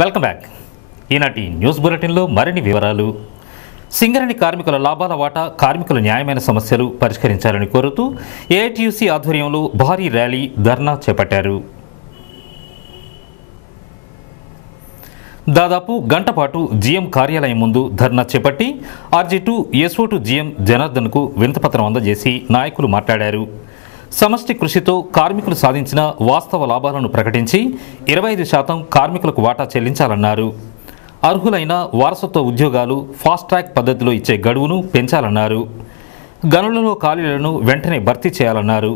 Welcome back. ఈనాటి news బులెటిన్లో మరిన్ని వివరాలు. సింగరేణి కార్మికుల లాభాల వాటా, కార్మికుల న్యాయమైన సమస్యలు పరిష్కరించాలని కోరుతూ ఏఐటీయూసీ ఆధ్వర్యంలో భారీ ర్యాలీ, ధర్నా చేపట్టారు. దాదాపు గంట పాటు జీఎం కార్యాలయం ముందు ధర్నా చేపట్టి RG2 SO2 GM జనార్దన్కు వినతిపత్రం అందజేసి నాయకులు మాట్లాడారు. సమష్టి కృషితో కార్మికులు సాధించిన వాస్తవ లాభాలను ప్రకటించి 25% కార్మికులకు వాటా చెల్లించాలన్నారు. అర్హులైన వారసత్వ ఉద్యోగాలు ఫాస్ట్ ట్రాక్ పద్ధతిలో ఇచ్చే గడువును పెంచాలన్నారు. గనులలో ఖాళీలను వెంటనే భర్తీ చేయాలన్నారు.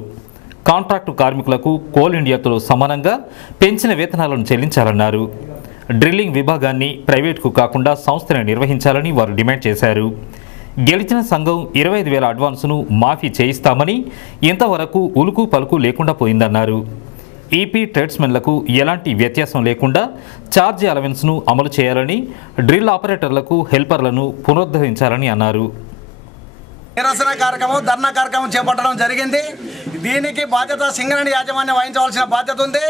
కాంట్రాక్టు కార్మికులకు కోల్ ఇండియాతో సమానంగా పెంచిన వేతనాలను చెల్లించాలన్నారు. డ్రిల్లింగ్ విభాగాన్ని ప్రైవేటుకు కాకుండా సంస్థను నిర్వహించాలని వారు డిమాండ్ చేశారు. గెలిచిన సంఘం 25,000 అడ్వాన్సును మాఫీ చేయిస్తామని ఇంతవరకు ఉలుకు పలుకు లేకుండా పోయిందన్నారు. ఈపీ ట్రేడ్స్మెన్లకు ఎలాంటి వ్యత్యాసం లేకుండా ఛార్జీ అలవెన్స్ను అమలు చేయాలని, డ్రిల్ ఆపరేటర్లకు హెల్పర్లను పునరుద్ధరించాలని అన్నారు. నిరసన కార్యక్రమం, ధర్నా కార్యక్రమం చేపట్టడం జరిగింది. దీనికి బాధ్యత సింగరేణి యాజమాన్యం వహించవలసిన బాధ్యత ఉంది.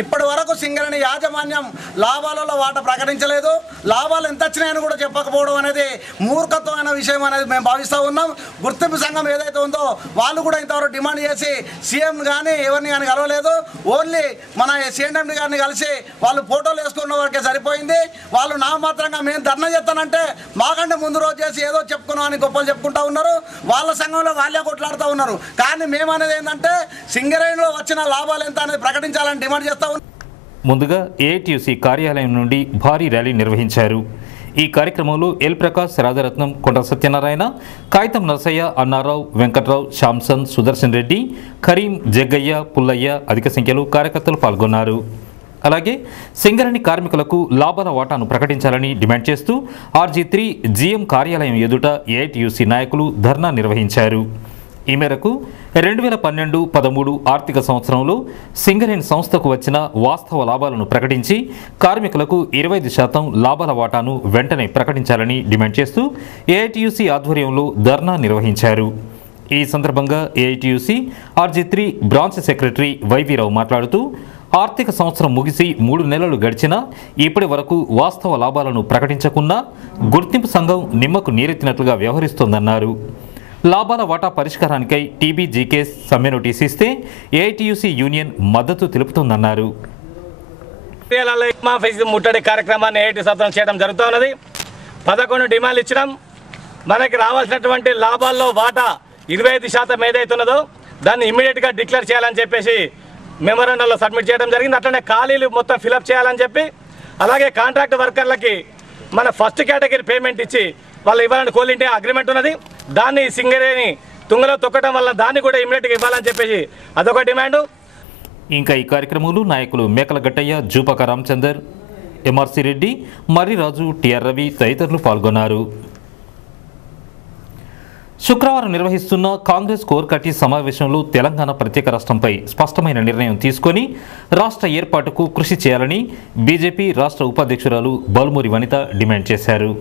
ఇప్పటి వరకు సింగరేణి యాజమాన్యం లాభాలలో వాటా ప్రకటించలేదు. లాభాలు ఎంత వచ్చినాయని కూడా చెప్పకపోవడం అనేది మూర్ఖత్వమైన విషయం అనేది మేము భావిస్తూ ఉన్నాం. గుర్తింపు సంఘం ఏదైతే ఉందో వాళ్ళు కూడా ఇంతవరకు డిమాండ్ చేసి సీఎం కానీ ఎవరిని కానీ కలవలేదు. ఓన్లీ మన CNMD గారిని కలిసి వాళ్ళు ఫోటోలు వేసుకున్న వరకే సరిపోయింది. వాళ్ళు నామాత్రంగా మేము ధర్నా చేస్తానంటే మాకంటే ముందు రోజు చేసి ఏదో చెప్పుకున్నాం అని గొప్పలు చెప్పుకుంటూ ఉన్నారు. వాళ్ళ సంఘంలో వాళ్ళే కొట్లాడుతూ ఉన్నారు. కానీ మేము అనేది ఏంటంటే సింగరేణిలో వచ్చిన లాభాలు ఎంత అనేది ప్రకటించాలని డిమాండ్ చేస్తూ ఉన్నాం. ముందుగా ఏఐటీయూసీ కార్యాలయం నుండి భారీ ర్యాలీ నిర్వహించారు. ఈ కార్యక్రమంలో ఎల్ ప్రకాష్, రాజరత్నం, కొండ సత్యనారాయణ, కాగితం నరసయ్య, అన్నారావు, వెంకట్రావు, శాంసన్, సుదర్శన్ రెడ్డి, కరీం, జగ్గయ్య, పుల్లయ్య అధిక సంఖ్యలో కార్యకర్తలు పాల్గొన్నారు. అలాగే సింగరేణి కార్మికులకు లాభాల వాటాను ప్రకటించాలని డిమాండ్ చేస్తూ RG3 GM కార్యాలయం ఎదుట ఏఐటీయూసీ నాయకులు ధర్నా నిర్వహించారు. ఈ మేరకు 2012-13 ఆర్థిక సంవత్సరంలో సింగరేణి సంస్థకు వచ్చిన వాస్తవ లాభాలను ప్రకటించి కార్మికులకు 25% లాభాల వాటాను వెంటనే ప్రకటించాలని డిమాండ్ చేస్తూ ఏఐటీయూసీ ఆధ్వర్యంలో ధర్నా నిర్వహించారు. ఈ సందర్భంగా AITUC RG3 branch secretary Y V Rao మాట్లాడుతూ ఆర్థిక సంవత్సరం ముగిసి 3 నెలలు గడిచినా ఇప్పటి వరకు వాస్తవ లాభాలను ప్రకటించకున్నా గుర్తింపు సంఘం నిమ్మకు నీరెత్తినట్లుగా వ్యవహరిస్తోందన్నారు. లాభాల వాటా పరిష్కారానికై TBGK సమ్మె నోటీస్ ఇస్తే ఏఐటీయూసీ యూనియన్ మద్దతు తెలుపుతోందన్నారు. ముట్టడి కార్యక్రమాన్ని ఏఐటీ సంస్థలు చేయడం జరుగుతున్నది. 11 డిమాండ్లు ఇచ్చడం, మనకి రావాల్సినటువంటి లాభాల్లో వాటా 25% ఏదైతున్నదో దాన్ని ఇమ్మీడియట్గా డిక్లేర్ చేయాలని చెప్పేసి మెమోరాండంలో సబ్మిట్ చేయడం జరిగింది. అట్లనే ఖాళీలు మొత్తం ఫిలప్ చేయాలని చెప్పి, అలాగే కాంట్రాక్ట్ వర్కర్లకి మన ఫస్ట్ కేటగిరీ పేమెంట్ ఇచ్చి వాళ్ళు ఇవ్వాలని కోల్ ఇండియా అగ్రిమెంట్ ఉన్నది. దాన్ని సింగరేణి తుంగలో తొక్కడం వల్ల దాన్ని కూడా ఇమ్మీడియట్గా ఇవ్వాలని చెప్పేసి అదొక డిమాండు. ఇంకా ఈ కార్యక్రమంలో నాయకులు మేకల గట్టయ్య, జూపక రామచందర్, MRC రెడ్డి, మర్రిరాజు, TR రవి తదితరులు పాల్గొన్నారు. శుక్రవారం నిర్వహిస్తున్న కాంగ్రెస్ కోర్ కమిటీ సమావేశంలో తెలంగాణ ప్రత్యేక రాష్ట్రంపై స్పష్టమైన నిర్ణయం తీసుకొని రాష్ట్ర ఏర్పాటుకు కృషి చేయాలని బీజేపీ రాష్ట్ర ఉపాధ్యక్షురాలు బాలుమూరి వనిత డిమాండ్ చేశారు.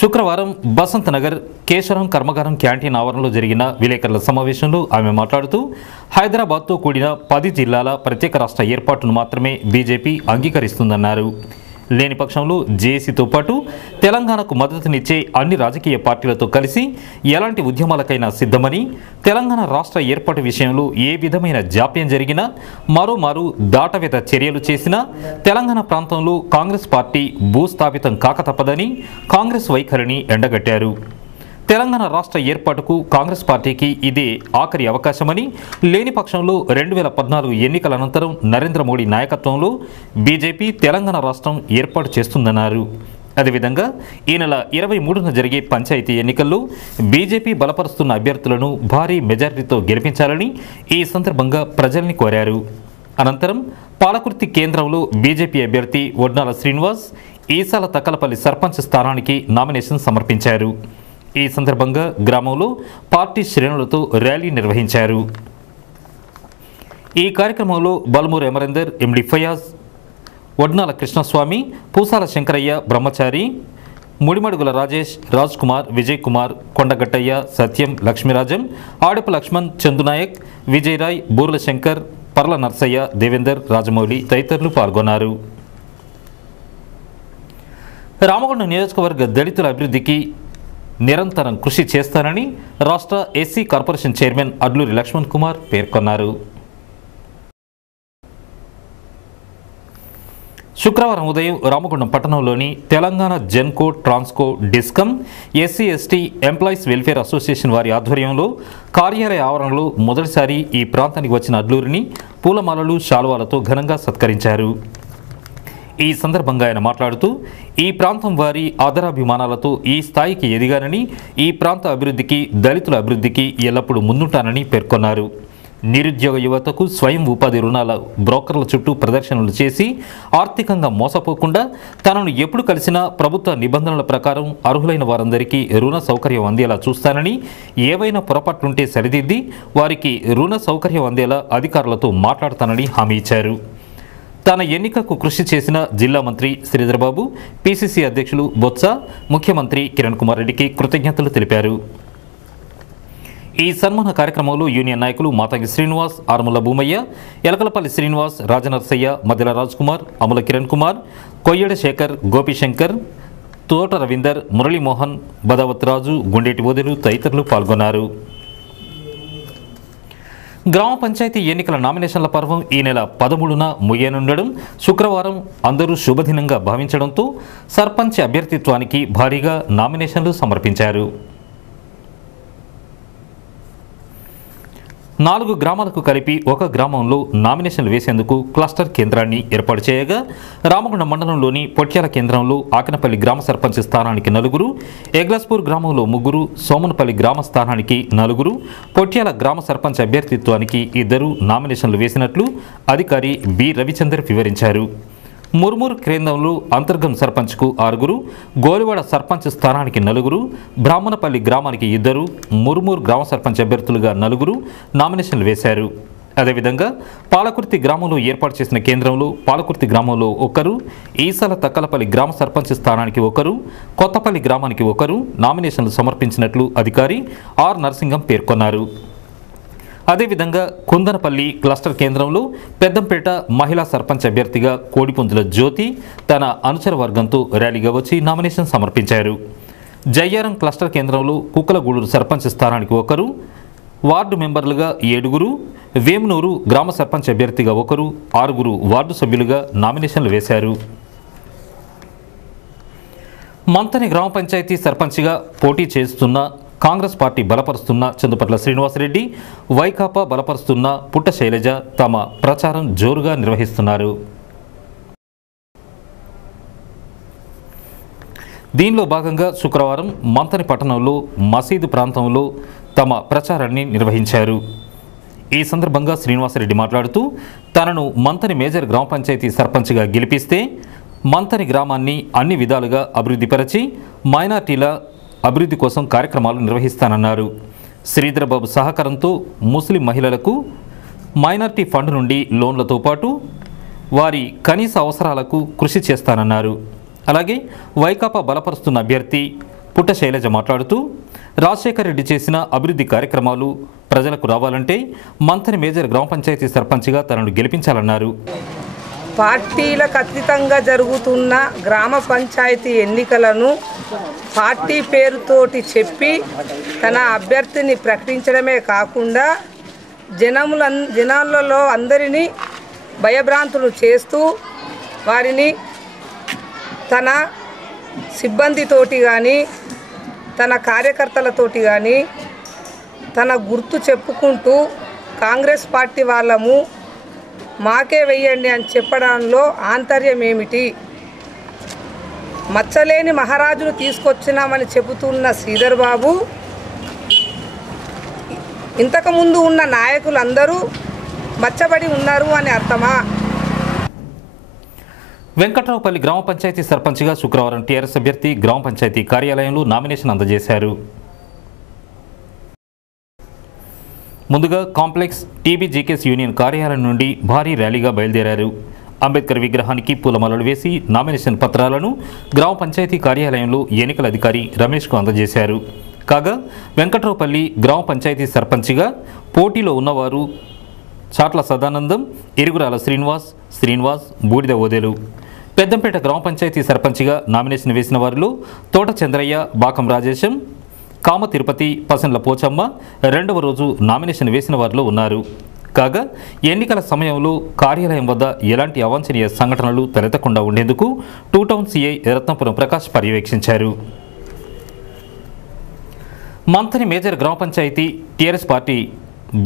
శుక్రవారం బసంత్ నగర్ కేశవరం కర్మగారం క్యాంటీన్ ఆవరణలో జరిగిన విలేకరుల సమావేశంలో ఆమె మాట్లాడుతూ హైదరాబాద్తో కూడిన 10 జిల్లాల ప్రత్యేక రాష్ట్ర ఏర్పాటును మాత్రమే బీజేపీ అంగీకరిస్తుందన్నారు. లేని పక్షంలో జేఏసీతో పాటు తెలంగాణకు మద్దతునిచ్చే అన్ని రాజకీయ పార్టీలతో కలిసి ఎలాంటి ఉద్యమాలకైనా సిద్ధమని, తెలంగాణ రాష్ట్ర ఏర్పాటు విషయంలో ఏ విధమైన జాప్యం జరిగినా, మరోమారు దాటవేత చర్యలు చేసినా తెలంగాణ ప్రాంతంలో కాంగ్రెస్ పార్టీ భూస్థాపితం కాక తప్పదని కాంగ్రెస్ వైఖరిని ఎండగట్టారు. తెలంగాణ రాష్ట్ర ఏర్పాటుకు కాంగ్రెస్ పార్టీకి ఇదే ఆఖరి అవకాశమని, లేని పక్షంలో 2014 ఎన్నికల అనంతరం నరేంద్ర మోడీ నాయకత్వంలో బీజేపీ తెలంగాణ రాష్ట్రం ఏర్పాటు చేస్తుందన్నారు. అదేవిధంగా ఈ నెల 23న జరిగే పంచాయతీ ఎన్నికల్లో బీజేపీ బలపరుస్తున్న అభ్యర్థులను భారీ మెజారిటీతో గెలిపించాలని ఈ సందర్భంగా ప్రజల్ని కోరారు. అనంతరం పాలకుర్తి కేంద్రంలో బీజేపీ అభ్యర్థి వడ్నాల శ్రీనివాస్ ఈసాల తక్కలపల్లి సర్పంచ్ స్థానానికి నామినేషన్ సమర్పించారు. ఈ సందర్భంగా గ్రామంలో పార్టీ శ్రేణులతో ర్యాలీ నిర్వహించారు. ఈ కార్యక్రమంలో బాలుమూరి అమరేందర్, MD ఫయాజ్, వడ్నాల కృష్ణస్వామి, పూసాల శంకరయ్య బ్రహ్మచారి, ముడిమడుగుల రాజేష్, రాజ్ కుమార్, విజయ్ కుమార్, కొండగట్టయ్య, సత్యం, లక్ష్మీరాజం, ఆడపు లక్ష్మణ్, చందునాయక్, విజయరాయ్, బూర్ల శంకర్, పర్ల నర్సయ్య, దేవేందర్, రాజమౌళి తదితరులు పాల్గొన్నారు. రామగుండం నియోజకవర్గ దళితుల అభివృద్ధికి నిరంతరం కృషి చేస్తానని రాష్ట్ర SC corporation chairman Adluri Laxman Kumar పేర్కొన్నారు. శుక్రవారం ఉదయం రామగుండం పట్టణంలోని Telangana Genco Transco Discom SC ST employees welfare association వారి ఆధ్వర్యంలో కార్యాలయ ఆవరణలో మొదటిసారి ఈ ప్రాంతానికి వచ్చిన అడ్లూరిని పూలమాలలు, శాలువాలతో ఘనంగా సత్కరించారు. ఈ సందర్భంగా ఆయన మాట్లాడుతూ ఈ ప్రాంతం వారి ఆదరాభిమానాలతో ఈ స్థాయికి ఎదిగానని, ఈ ప్రాంత అభివృద్ధికి, దళితుల అభివృద్ధికి ఎల్లప్పుడూ ముందుంటానని పేర్కొన్నారు. నిరుద్యోగ యువతకు స్వయం ఉపాధి రుణాల బ్రోకర్ల చుట్టూ ప్రదర్శనలు చేసి ఆర్థికంగా మోసపోకుండా తనను ఎప్పుడు కలిసినా ప్రభుత్వ నిబంధనల ప్రకారం అర్హులైన వారందరికీ రుణ సౌకర్యం అందేలా చూస్తానని, ఏవైనా పొరపాట్లుంటే సరిదిద్ది వారికి రుణ సౌకర్యం అందేలా అధికారులతో మాట్లాడతానని హామీ ఇచ్చారు. తన ఎన్నికకు కృషి చేసిన జిల్లా మంత్రి శ్రీధర్బాబు, పిసిసి అధ్యక్షులు బొత్స, ముఖ్యమంత్రి కిరణ్ కుమార్ రెడ్డికి కృతజ్ఞతలు తెలిపారు. ఈ సన్మాన కార్యక్రమంలో యూనియన్ నాయకులు మాతంగి శ్రీనివాస్, ఆర్ముల భూమయ్య, ఎలకలపల్లి శ్రీనివాస్, రాజనర్సయ్య, మధ్యల రాజ్ కుమార్, అమల కిరణ్ కుమార్, కొయ్యడ శేఖర్, గోపిశంకర్, తోట రవీందర్, మురళీమోహన్, బదావత్ రాజు, గుండేటి ఓదెలు తదితరులు పాల్గొన్నారు. గ్రామ పంచాయతీ ఎన్నికల నామినేషన్ల పర్వం ఈ నెల 13న ముగియనుండడం, శుక్రవారం అందరూ శుభదినంగా భావించడంతో సర్పంచ్ అభ్యర్థిత్వానికి భారీగా నామినేషన్లు సమర్పించారు. 4 గ్రామాలకు కలిపి ఒక గ్రామంలో నామినేషన్లు వేసేందుకు క్లస్టర్ కేంద్రాన్ని ఏర్పాటు చేయగా, రామగుండం మండలంలోని పొట్యాల కేంద్రంలో ఆకినపల్లి గ్రామ సర్పంచ్ స్థానానికి 4, ఎగ్లాస్పూర్ గ్రామంలో 3, సోమనపల్లి గ్రామ స్థానానికి 4, పొట్యాల గ్రామ సర్పంచ్ అభ్యర్థిత్వానికి 2 నామినేషన్లు వేసినట్లు అధికారి బి రవిచందర్ వివరించారు. ముర్మూర్ కేంద్రంలో అంతర్గం సర్పంచ్కు 6, గోలివాడ సర్పంచ్ స్థానానికి 4, బ్రాహ్మణపల్లి గ్రామానికి 2, ముర్మూర్ గ్రామ సర్పంచ్ అభ్యర్థులుగా 4 నామినేషన్లు వేశారు. అదేవిధంగా పాలకుర్తి గ్రామంలో ఏర్పాటు చేసిన కేంద్రంలో పాలకుర్తి గ్రామంలో 1, ఈసాల తక్కలపల్లి గ్రామ సర్పంచ్ స్థానానికి 1, కొత్తపల్లి గ్రామానికి 1 నామినేషన్లు సమర్పించినట్లు అధికారి ఆర్ నరసింగం పేర్కొన్నారు. అదేవిధంగా కుందనపల్లి క్లస్టర్ కేంద్రంలో పెద్దంపేట మహిళా సర్పంచ్ అభ్యర్థిగా కోడిపుంజుల జ్యోతి తన అనుచర వర్గంతో ర్యాలీగా వచ్చి నామినేషన్ సమర్పించారు. జయ్యారం క్లస్టర్ కేంద్రంలో కుక్కలగూడూరు సర్పంచ్ స్థానానికి 1, వార్డు మెంబర్లుగా 7, వేమునూరు గ్రామ సర్పంచ్ అభ్యర్థిగా 1, 6 వార్డు సభ్యులుగా నామినేషన్లు వేశారు. మంతని గ్రామ పంచాయతీ సర్పంచ్గా పోటీ చేస్తున్న కాంగ్రెస్ పార్టీ బలపరుస్తున్న చందుపట్ల శ్రీనివాసరెడ్డి, వైకాపా బలపరుస్తున్న పుట్ట శైలజ తమ ప్రచారం జోరుగా నిర్వహిస్తున్నారు. దీనిలో భాగంగా శుక్రవారం మంతని పట్టణంలో మసీదు ప్రాంతంలో తమ ప్రచారాన్ని నిర్వహించారు. ఈ సందర్భంగా శ్రీనివాసరెడ్డి మాట్లాడుతూ తనను మంతని మేజర్ గ్రామ పంచాయతీ సర్పంచ్గా గెలిపిస్తే మంతని గ్రామాన్ని అన్ని విధాలుగా అభివృద్ధిపరచి మైనార్టీల అభివృద్ధి కోసం కార్యక్రమాలు నిర్వహిస్తానన్నారు. శ్రీధరబాబు సహకారంతో ముస్లిం మహిళలకు మైనార్టీ ఫండ్ నుండి లోన్లతో పాటు వారి కనీస అవసరాలకు కృషి చేస్తానన్నారు. అలాగే వైకాపా బలపరుస్తున్న అభ్యర్థి పుట్ట శైలజ మాట్లాడుతూ రాజశేఖర్ రెడ్డి చేసిన అభివృద్ధి కార్యక్రమాలు ప్రజలకు రావాలంటే మంతని మేజర్ గ్రామ పంచాయతీ సర్పంచ్గా తనను గెలిపించాలన్నారు. పార్టీలకు అతీతంగా జరుగుతున్న గ్రామ పంచాయతీ ఎన్నికలను పార్టీ పేరుతోటి చెప్పి తన అభ్యర్థిని ప్రకటించడమే కాకుండా జనాలలో అందరినీ భయభ్రాంతులు చేస్తూ వారిని తన సిబ్బందితోటి కానీ తన కార్యకర్తలతోటి కానీ తన గుర్తు చెప్పుకుంటూ కాంగ్రెస్ పార్టీ వాళ్ళము మాకే వెయ్యండి అని చెప్పడంలో ఆంతర్యం ఏమిటి? మచ్చలేని మహారాజును తీసుకొచ్చినామని చెబుతున్న శ్రీధర్ బాబు ఇంతకుముందు ఉన్న నాయకులందరూ మచ్చబడి ఉన్నారు అని అర్థమా? వెంకట్రావుపల్లి గ్రామ పంచాయతీ సర్పంచ్గా శుక్రవారం టీఆర్ఎస్ అభ్యర్థి గ్రామ పంచాయతీ కార్యాలయంలో నామినేషన్ అందజేశారు. ముందుగా కాంప్లెక్స్ టీబీజీకేఎస్ యూనియన్ కార్యాలయం నుండి భారీ ర్యాలీగా బయలుదేరారు. అంబేద్కర్ విగ్రహానికి పూలమాలలు వేసి నామినేషన్ పత్రాలను గ్రామ పంచాయతీ కార్యాలయంలో ఎన్నికల అధికారి రమేష్కు అందజేశారు. కాగా వెంకట్రావుపల్లి గ్రామ పంచాయతీ సర్పంచ్గా పోటీలో ఉన్నవారు చాట్ల సదానందం, ఇరుగురాల శ్రీనివాస్, బూడిద ఓదెలు. పెద్దంపేట గ్రామ పంచాయతీ సర్పంచ్గా నామినేషన్ వేసిన వారిలో తోట చంద్రయ్య, బాకం రాజేశం, కామ తిరుపతి, పసండ్ల పోచమ్మ రెండవ రోజు నామినేషన్ వేసిన వారిలో ఉన్నారు. కాగా ఎన్నికల సమయంలో కార్యాలయం వద్ద ఎలాంటి అవాంఛనీయ సంఘటనలు తలెత్తకుండా ఉండేందుకు 2 టౌన్ సిఐ రత్నపురం ప్రకాష్ పర్యవేక్షించారు. మంథని మేజర్ గ్రామ పంచాయతీ టీఆర్ఎస్ పార్టీ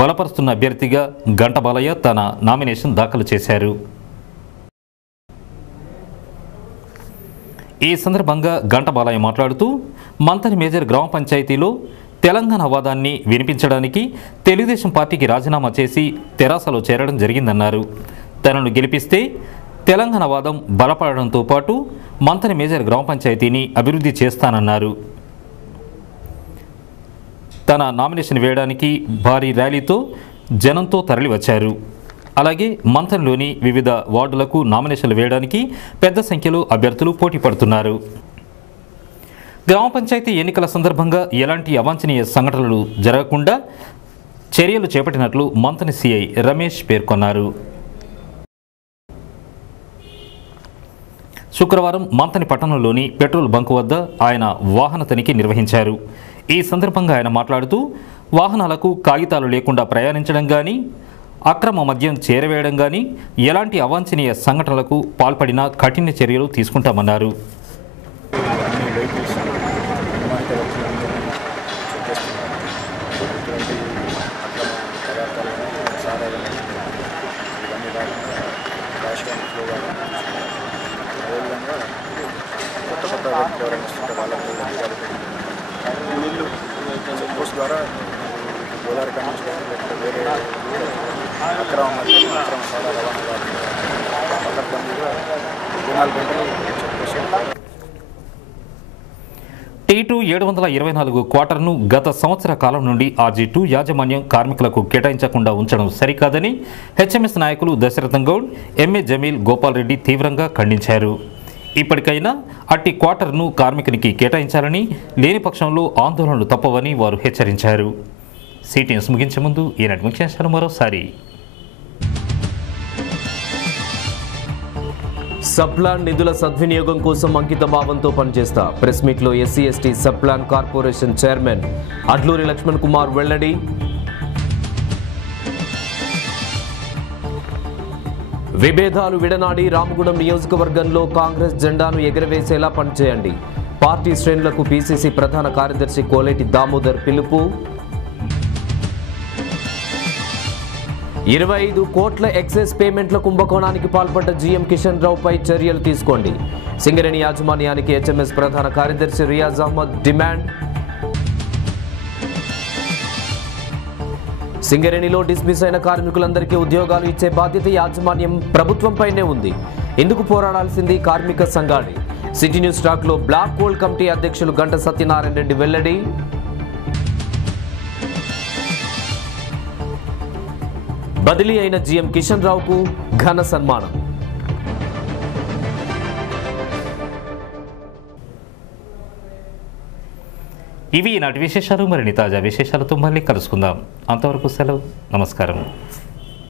బలపరుస్తున్న అభ్యర్థిగా గంట బాలయ్య తన నామినేషన్ దాఖలు చేశారు. ఈ సందర్భంగా గంట బాలయ్య మాట్లాడుతూ మంథని మేజర్ గ్రామ పంచాయతీలో తెలంగాణ వాదాన్ని వినిపించడానికి తెలుగుదేశం పార్టీకి రాజీనామా చేసి తెరాసలో చేరడం జరిగిందన్నారు. తనను గెలిపిస్తే తెలంగాణ వాదం బలపడడంతో పాటు మంథని మేజర్ గ్రామ పంచాయతీని అభివృద్ధి చేస్తానన్నారు. తన నామినేషన్ వేయడానికి భారీ ర్యాలీతో జనంతో తరలివచ్చారు. అలాగే మంథన్లోని వివిధ వార్డులకు నామినేషన్లు వేయడానికి పెద్ద సంఖ్యలో అభ్యర్థులు పోటీ పడుతున్నారు. గ్రామ పంచాయతీ ఎన్నికల సందర్భంగా ఎలాంటి అవాంఛనీయ సంఘటనలు జరగకుండా చర్యలు చేపట్టినట్లు మంథని సిఐ రమేష్ పేర్కొన్నారు. శుక్రవారం మంథని పట్టణంలోని పెట్రోల్ బంకు వద్ద ఆయన వాహన తనిఖీ నిర్వహించారు. ఈ సందర్భంగా ఆయన మాట్లాడుతూ వాహనాలకు కాగితాలు లేకుండా ప్రయాణించడం కానీ, అక్రమ మద్యం చేరవేయడం కానీ, ఎలాంటి అవాంఛనీయ సంఘటనలకు పాల్పడినా కఠిన చర్యలు తీసుకుంటామన్నారు. ద్వారా గోదావరి కన్నా వేరే అక్రమ సారా రవాణా పకడ్బందీగా 24 గంటలు T2 724 క్వార్టర్ను గత సంవత్సర కాలం నుండి RG2 యాజమాన్యం కార్మికులకు కేటాయించకుండా ఉంచడం సరికాదని HMS నాయకులు దశరథం గౌడ్, ఎంఏ జమీల్, గోపాల్ రెడ్డి తీవ్రంగా ఖండించారు. ఇప్పటికైనా అట్టి క్వార్టర్ను కార్మికునికి కేటాయించాలని, లేని పక్షంలో ఆందోళనలు తప్పవని వారు హెచ్చరించారు. సిటీ న్యూస్ ముగించే ముందు ఈనాటి ముఖ్యాంశాలు మరోసారి. సబ్ప్లాన్ నిధుల సద్వినియోగం కోసం అంకిత భావంతో పనిచేస్తా ప్రెస్ మీట్లో SC/ST subplan corporation chairman Adluri Laxman Kumar వెల్లడి. విభేదాలు విడనాడి రామగుండం నియోజకవర్గంలో కాంగ్రెస్ జెండాను ఎగరవేసేలా పనిచేయండి. పార్టీ శ్రేణులకు PCC ప్రధాన కార్యదర్శి కోలేటి దామోదర్ పిలుపు. 25 కోట్ల ఎక్సైజ్ పేమెంట్ల కుంభకోణానికి పాల్పడ్డ GM కిషన్ రావుపై చర్యలు తీసుకోండి. సింగరేణి యాజమాన్యానికి HMS ప్రధాన కార్యదర్శి రియాజ్ అహ్మద్ డిమాండ్. సింగరేణిలో డిస్మిస్ అయిన కార్మికులందరికీ ఉద్యోగాలు ఇచ్చే బాధ్యత యాజమాన్యం ప్రభుత్వంపైనే ఉంది. ఎందుకు పోరాడాల్సింది కార్మిక సంఘాన్ని. సిటీ న్యూస్ టాక్లో బ్లాక్ గోల్డ్ కమిటీ అధ్యక్షులు గంట సత్యనారాయణ రెడ్డి వెల్లడి. బదిలీ అయిన GM కిషన్ రావుకు ఘన సన్మానం. ఇవి ఈనాటి విశేషాలు. మరిన్ని తాజా విశేషాలతో మళ్ళీ కలుసుకుందాం. అంతవరకు సెలవు. నమస్కారం.